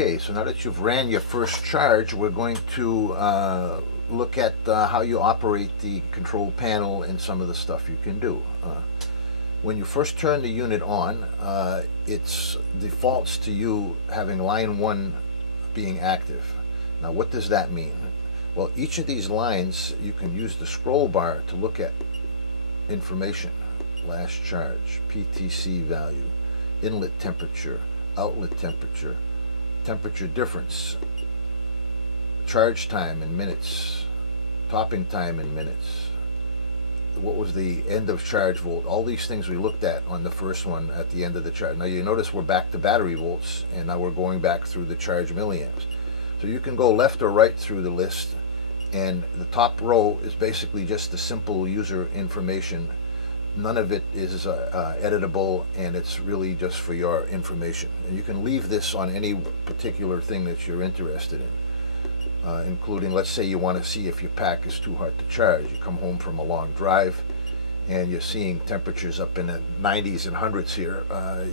Okay, so now that you've ran your first charge, we're going to look at how you operate the control panel and some of the stuff you can do. When you first turn the unit on, it defaults to you having line 1 being active. Now what does that mean? Well, each of these lines you can use the scroll bar to look at information. Last charge, PTC value, inlet temperature, outlet temperature, temperature difference, charge time in minutes, topping time in minutes, what was the end of charge volt, all these things we looked at on the first one at the end of the charge. Now you notice we're back to battery volts, and now we're going back through the charge milliamps. So you can go left or right through the list, and the top row is basically just the simple user information. None of it is editable, and it's really just for your information. And you can leave this on any particular thing that you're interested in, including, let's say you want to see if your pack is too hot to charge. You come home from a long drive and you're seeing temperatures up in the 90s and 100s here.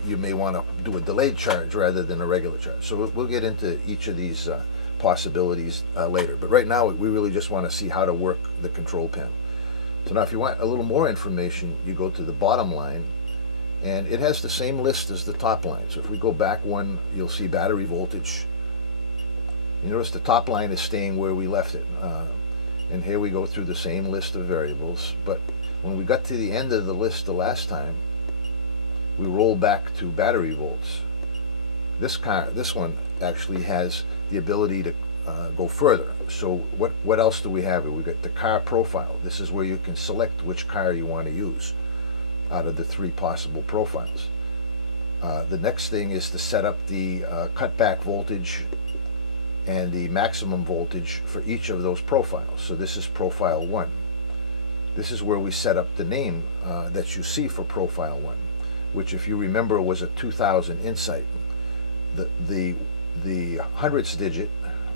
You may want to do a delayed charge rather than a regular charge. So we'll get into each of these possibilities later. But right now we really just want to see how to work the control panel. So now if you want a little more information, you go to the bottom line, and it has the same list as the top line. So if we go back one, you'll see battery voltage. You notice the top line is staying where we left it. And here we go through the same list of variables, but when we got to the end of the list the last time, we roll back to battery volts. This one actually has the ability to go further. So what else do we have here? We've got the car profile. This is where you can select which car you want to use out of the 3 possible profiles. The next thing is to set up the cutback voltage and the maximum voltage for each of those profiles. So this is profile 1. This is where we set up the name that you see for profile 1, which, if you remember, was a 2000 Insight. The hundredths digit,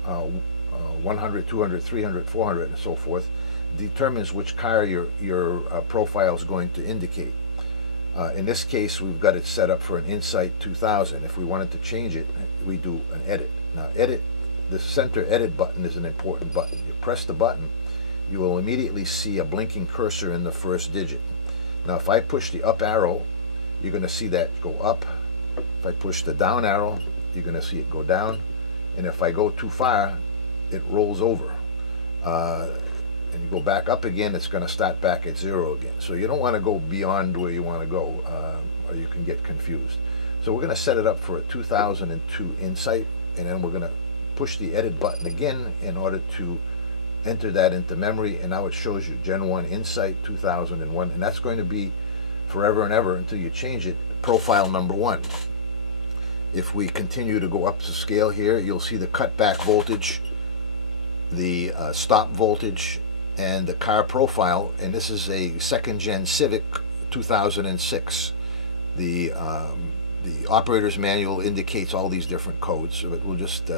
100, 200, 300, 400, and so forth, determines which car your profile is going to indicate. In this case, we've got it set up for an Insight 2000. If we wanted to change it, we do an edit. Now, the center edit button is an important button. You press the button, you will immediately see a blinking cursor in the first digit. Now, if I push the up arrow, you're going to see that go up. If I push the down arrow, you're going to see it go down. And if I go too far, it rolls over. And you go back up again, it's going to start back at 0 again. So you don't want to go beyond where you want to go, or you can get confused. So we're going to set it up for a 2002 Insight, and then we're going to push the edit button again in order to enter that into memory, and now it shows you Gen 1 Insight 2001, and that's going to be forever and ever until you change it, profile number 1. If we continue to go up to scale here, you'll see the cutback voltage, the stop voltage, and the car profile, and this is a 2nd Gen Civic 2006. The operator's manual indicates all these different codes, but we'll just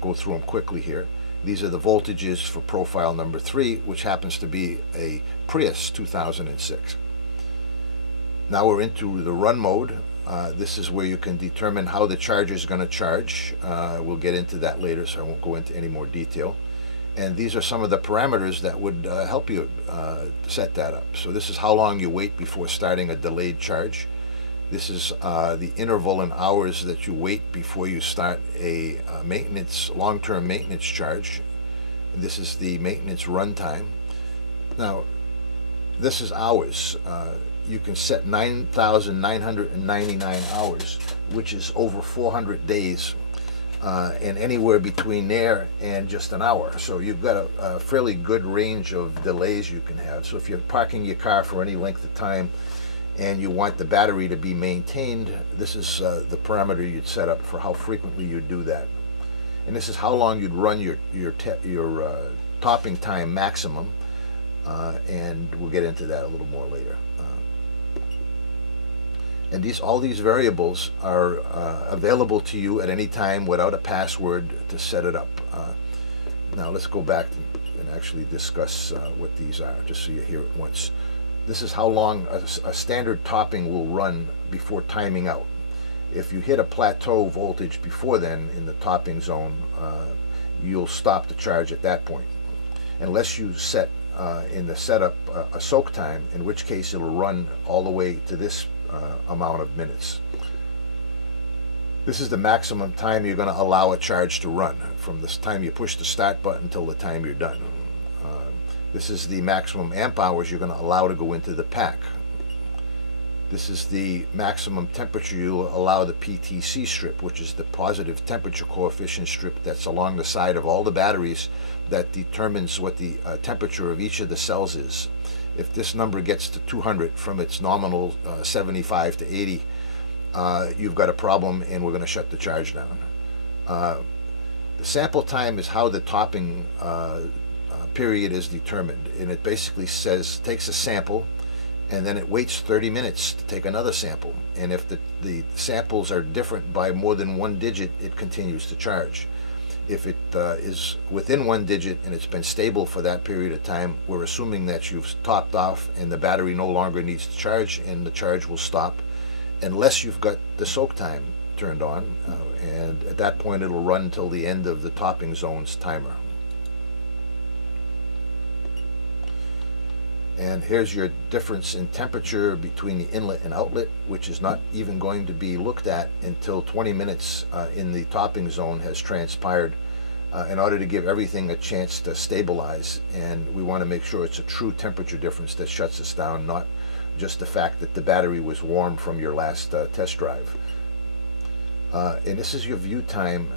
go through them quickly here. These are the voltages for profile number 3, which happens to be a Prius 2006. Now we're into the run mode. This is where you can determine how the charger is going to charge. We'll get into that later, so I won't go into any more detail. And these are some of the parameters that would help you set that up. So this is how long you wait before starting a delayed charge. This is the interval in hours that you wait before you start a long-term maintenance charge. And this is the maintenance runtime. Now, this is hours. You can set 9,999 hours, which is over 400 days, and anywhere between there and just an hour. So you've got a fairly good range of delays you can have. So if you're parking your car for any length of time and you want the battery to be maintained, this is the parameter you'd set up for how frequently you do that. And this is how long you'd run your topping time maximum, and we'll get into that a little more later. And all these variables are available to you at any time without a password to set it up. Now let's go back and actually discuss what these are, just so you hear it once. This is how long a standard topping will run before timing out. If you hit a plateau voltage before then in the topping zone, you'll stop the charge at that point, unless you set in the setup a soak time, in which case it'll run all the way to this amount of minutes. This is the maximum time you're going to allow a charge to run, from the time you push the start button until the time you're done. This is the maximum amp hours you're going to allow to go into the pack. This is the maximum temperature you'll allow the PTC strip, which is the positive temperature coefficient strip that's along the side of all the batteries that determines what the temperature of each of the cells is. If this number gets to 200 from its nominal 75 to 80, you've got a problem and we're going to shut the charge down. The sample time is how the topping period is determined, and it basically takes a sample and then it waits 30 minutes to take another sample, and if the samples are different by more than one digit, it continues to charge. If it is within one digit and it's been stable for that period of time, we're assuming that you've topped off and the battery no longer needs to charge, and the charge will stop unless you've got the soak time turned on, and at that point it'll run until the end of the topping zone's timer. And here's your difference in temperature between the inlet and outlet, which is not even going to be looked at until 20 minutes in the topping zone has transpired, in order to give everything a chance to stabilize. And we want to make sure it's a true temperature difference that shuts us down, not just the fact that the battery was warm from your last test drive. And this is your view time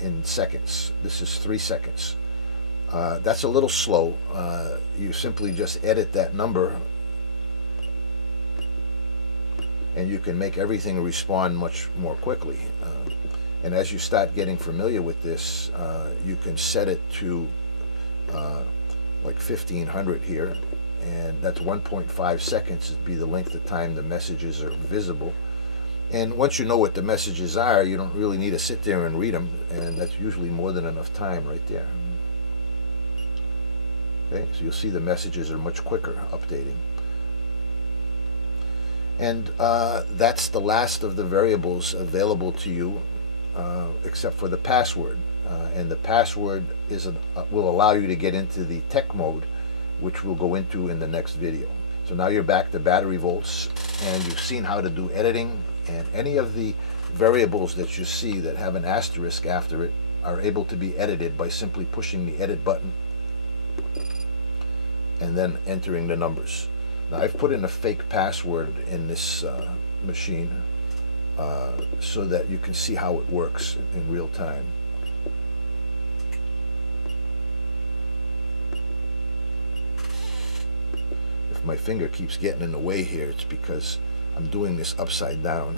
in seconds. This is 3 seconds. That's a little slow. You simply just edit that number and you can make everything respond much more quickly. And as you start getting familiar with this, you can set it to like 1500 here, and that's 1.5 seconds would be the length of time the messages are visible. And once you know what the messages are, you don't really need to sit there and read them, and that's usually more than enough time right there. Okay, so you'll see the messages are much quicker updating. And that's the last of the variables available to you, except for the password. And the password will allow you to get into the tech mode, which we'll go into in the next video. So now you're back to battery volts, and you've seen how to do editing, and any of the variables that you see that have an asterisk after it are able to be edited by simply pushing the edit button and then entering the numbers. Now I've put in a fake password in this machine so that you can see how it works in real time. If my finger keeps getting in the way here, it's because I'm doing this upside down.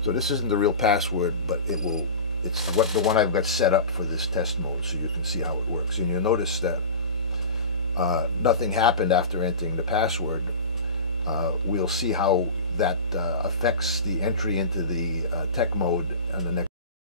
So this isn't the real password, but it's the one I've got set up for this test mode, so you can see how it works. And you'll notice that nothing happened after entering the password. We'll see how that affects the entry into the tech mode on the next